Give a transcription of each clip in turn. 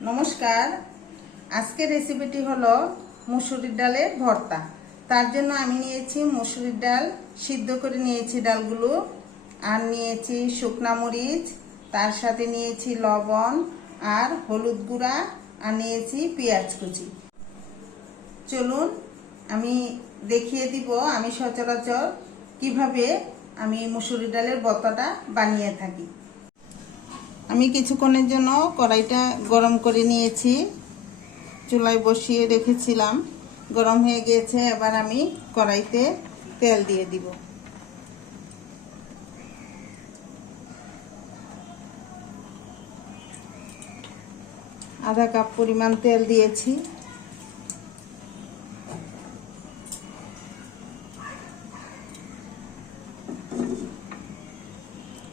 নমস্কার। আজকের রেসিপিটি হলো মুসুরির ডালের ভর্তা। তার জন্য আমি নিয়েছি মুসুরির ডাল, সিদ্ধ করে নিয়েছি ডালগুলো, আর নিয়েছি শুকনা মরিচ, তার সাথে নিয়েছি লবণ আর হলুদ গুঁড়া, আর নিয়েছি পেঁয়াজ কুচি। চলুন আমি দেখিয়ে দিব আমি সচরাচর কিভাবে আমি মুসুরির ডালের ভর্তাটা বানিয়ে থাকি। আমি কিছুক্ষণের জন্য কড়াইটা গরম করে নিয়েছি, চুলায় বসিয়ে রেখেছিলাম, গরম হয়ে গিয়েছে। এবার আমি কড়াইতে তেল দিয়ে দিব। আধা কাপ পরিমাণ তেল দিয়েছি।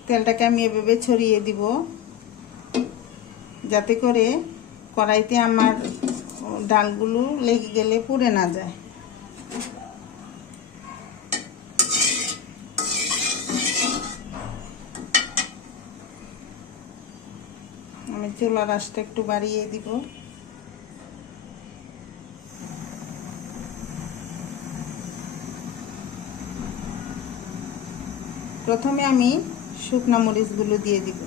তেলটাকে আমি এভাবে ছড়িয়ে দিব যাতে করে কড়াইতে আমার ডালগুলো লেগে গেলে পুড়ে না যায়। আমি চুলার আঁচটা একটু বাড়িয়ে দিব। প্রথমে আমি শুকনা মরিচগুলো দিয়ে দিব।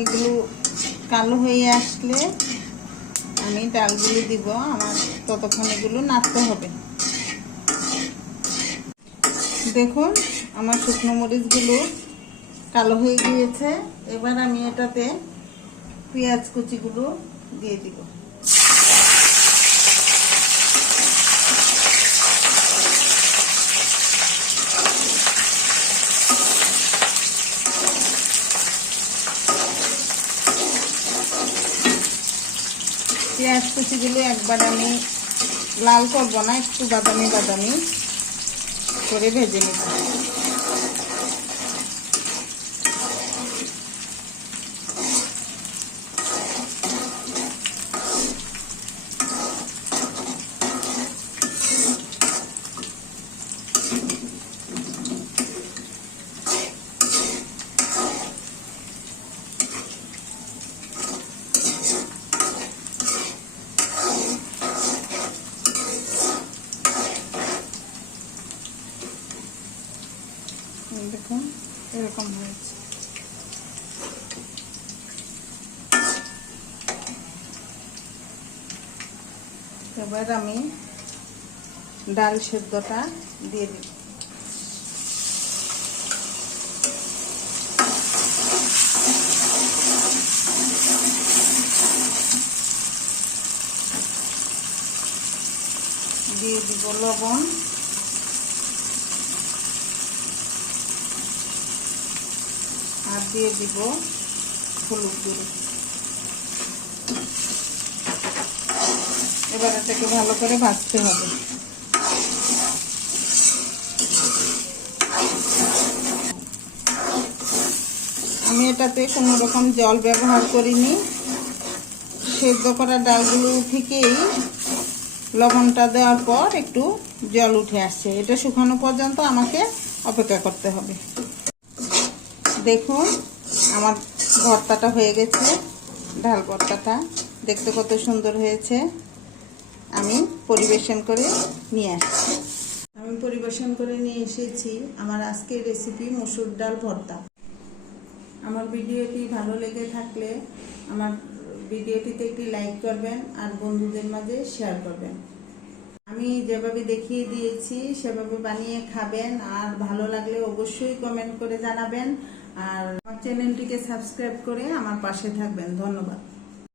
এগুলো কালো হয়ে আসলে আমি ডালগুলো দিব। আমার ততক্ষণ এগুলো নাড়তে হবে। দেখুন আমার শুকনো মরিচগুলো কালো হয়ে গিয়েছে। এবার আমি এটাতে পেঁয়াজ কুচিগুলো দিয়ে দিব। পেঁয়াজ কুচিগুলো একবার আমি লাল করবো না, একটু বাদামি বাদামি করে ভেজে নিব। দেখুন এরকম হয়েছে। এবার আমি ডাল সেদ্ধটা দিয়ে দিব। দিয়ে দিব লবণ, আর দিয়ে দিব হলুদ গুঁড়ো। এবার এটাকে ভালো করে ভাজতে হবে। আমি এটাতে কোনো রকম জল ব্যবহার করিনি। সেদ্ধ করা ডালগুলো থেকেই লবণটা দেওয়ার পর একটু জল উঠে আসছে। এটা শুকানো পর্যন্ত আমাকে অপেক্ষা করতে হবে। দেখুন আমার ভর্তাটা হয়ে গেছে। ডাল ভর্তাটা দেখতে কত সুন্দর হয়েছে। আমি পরিবেশন করে নিয়ে আসছি। আমি পরিবেশন করে নিয়ে এসেছি আমার আজকের রেসিপি মসুর ডাল ভর্তা। আমার ভিডিওটি ভালো লেগে থাকলে আমার ভিডিওটিতে একটি লাইক করবেন আর বন্ধুদের মাঝে শেয়ার করবেন। আমি যেভাবে দেখিয়ে দিয়েছি সেভাবে বানিয়ে খাবেন, আর ভালো লাগলে অবশ্যই কমেন্ট করে জানাবেন। আর আমার চ্যানেলটিকে সাবস্ক্রাইব করে আমার পাশে থাকবেন। ধন্যবাদ।